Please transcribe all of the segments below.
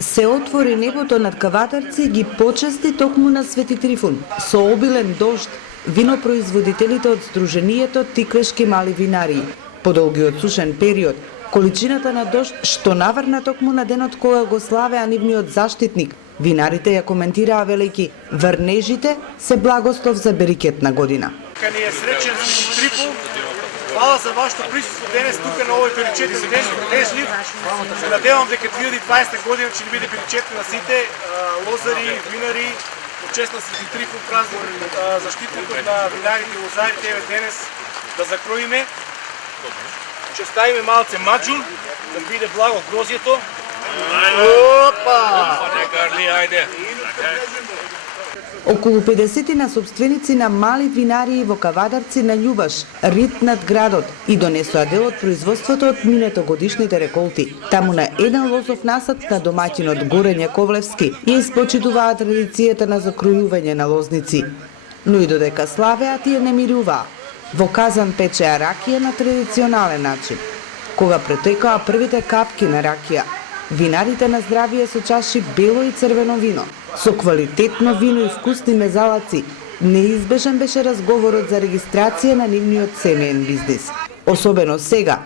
Се отвори небото над Кавадарци и ги почести токму на Свети Трифун. Со обилен дожд, винопроизводителите од Сдруженијето Тиквешки мали винарии. По долгиот сушен период, количината на дожд што наврна токму на денот кога го славеа нивниот заштитник, винарите ја коментираа велејќи врнежите се благослов за берикетна година. Ни е сречен Свети Трифун. Фала за вашето присуство денес тука на овој беричетен ден, денеслив. Се надевам дека 2020 година ќе ни биде беричетна на сите лозари, винари, почест на Свети Трифун празник, заштитникот на винарите и лозарите еве денес да закроиме. Ќе ставиме малце маджун, да биде благо грозјето. Опа! Ајде. Околу 50 на собственици на мали винарии во Кавадарци на Љубаш ритнат градот и донесоа дел од производството од минатогодишните реколти. Таму на еден лозов насад на домаќинот Горен Јаковлевски ја испочитуваа традицијата на закројување на лозници. Но и додека славеа, тие не мируваа. Во казан печеа ракија на традиционален начин. Кога претекаа првите капки на ракија, винарите на здравие со чаши бело и црвено вино. Со квалитетно вино и вкусни мезалаци, неизбежен беше разговорот за регистрација на нивниот семеен бизнис. Особено сега,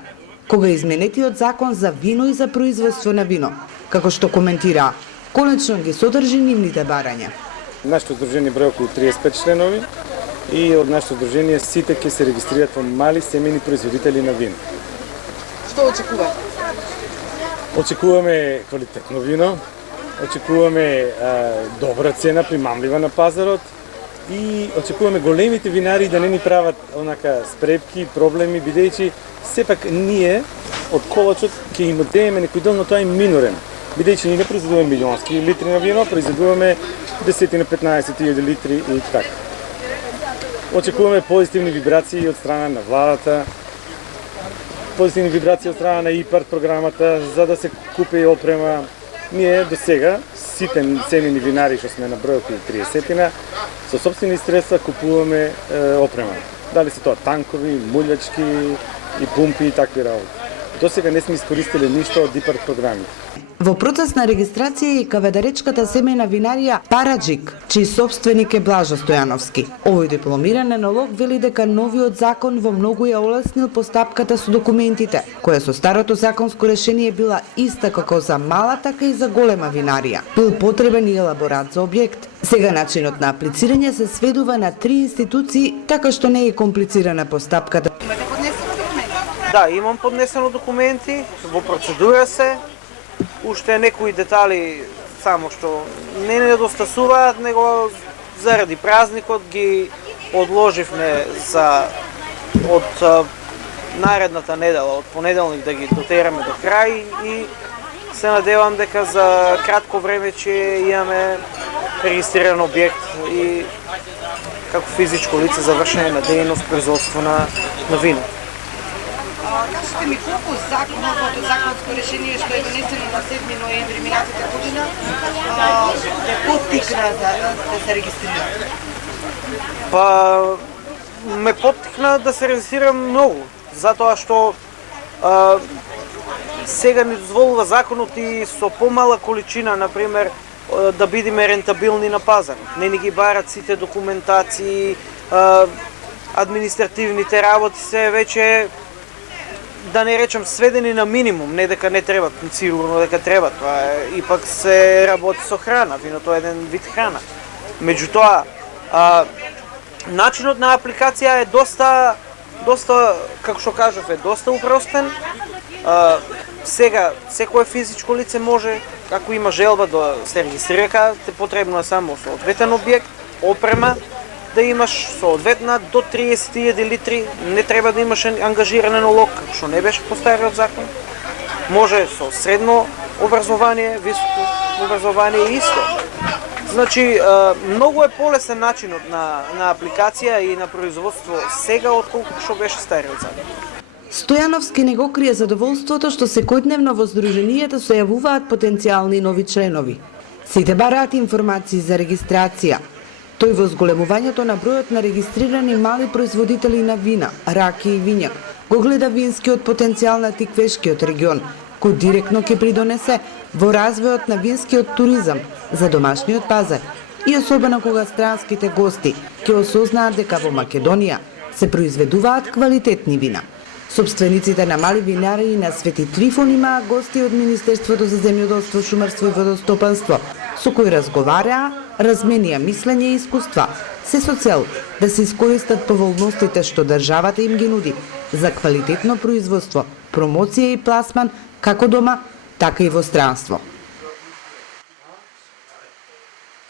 кога изменетиот закон за вино и за производство на вино, како што коментира, конечно ги содржи нивните барања. Нашето здружение брои околу 35 членови и од нашето здружение сите ќе се регистрираат во мали семени производители на вино. Што очекувате? Очекуваме квалитетно вино, очекуваме добра цена, примамлива на пазарот и очекуваме големите винари да не ни прават онака спрепки, проблеми, бидејќи сепак ние од колачот ќе им одееме некој дел, но тоа е минорен. Бидејќи ние не произведуваме милионски литри на вино, произведуваме 10 на 15.000 литри и така. Очекуваме позитивни вибрации од страна на владата, позитивни вибрации од страна на ИПАРТ програмата за да се купи опрема. Ние до сега сите семени винари што сме на број околу 30-тина со сопствени средства купуваме опрема. Дали се тоа танкови, мулјачки и пумпи и такви работи. До сега не сме искористили ништо од ИПАРТ програмите. Во процес на регистрација е и кавадаречката семејна винарија Параджик, чиј собственик е Блажо Стојановски. Овој дипломиран енолог вели дека новиот закон во многу ја олеснил постапката со документите, која со старото законско решение била иста како за мала, така и за голема винарија. Бил потребен и елаборат за објект. Сега начинот на аплицирање се сведува на 3 институции, така што не е комплицирана постапката. Да, имам поднесено документи, во процедура се. Уште некои детали само што не недостасуваат, него заради празникот ги одложивме од наредната недела, од понеделник да ги дотераме до крај и се надевам дека за кратко време ќе имаме регистриран објект и како физичко лице за вршење на дејност производство на вино. Кажете ми колку законовото законско решение што е донесено на 7 ноември минатата година те поттикна да се регистрира? Па ме поттикна да се регистрирам многу, затоа што сега ни дозволува законот и со помала количина, например, да бидеме рентабилни на пазар. Не ни ги барат сите документации, административните работи се веќе, да не речем, сведени на минимум, не дека не треба, сигурно дека треба, тоа е, ипак се работи со храна, виното е еден вид храна. Меѓутоа, начинот на апликација е доста, како што кажав, е доста упростен. Сега, секое физичко лице може, ако има желба да се регистрира, те потребно е само соодветен објект, опрема, да имаш соодветна до 30.000 литри, не треба да имаш ангажиран енолог, што не беше по стариот закон. Може со средно образование, високо образование исто. Значи, многу е полесен начинот на апликација и на производство сега отколку што беше стариот закон. Стојановски не го крие задоволството што секојдневно во здруженијата се јавуваат потенцијални нови членови. Сите бараат информации за регистрација. Тој во зголемувањето на бројот на регистрирани мали производители на вина, раки и вињак, го гледа винскиот потенцијал на Тиквешкиот регион, кој директно ќе придонесе во развојот на винскиот туризам за домашниот пазар и особено кога странските гости ќе осознаат дека во Македонија се произведуваат квалитетни вина. Собствениците на мали винарии на Свети Трифон имаа гости од Министерството за земјоделство, шумарство и водостопанство, со кои разговараа, разменија мислење и искуства, се со цел да се искористат поволностите што државата им ги нуди за квалитетно производство, промоција и пласман како дома, така и во странство.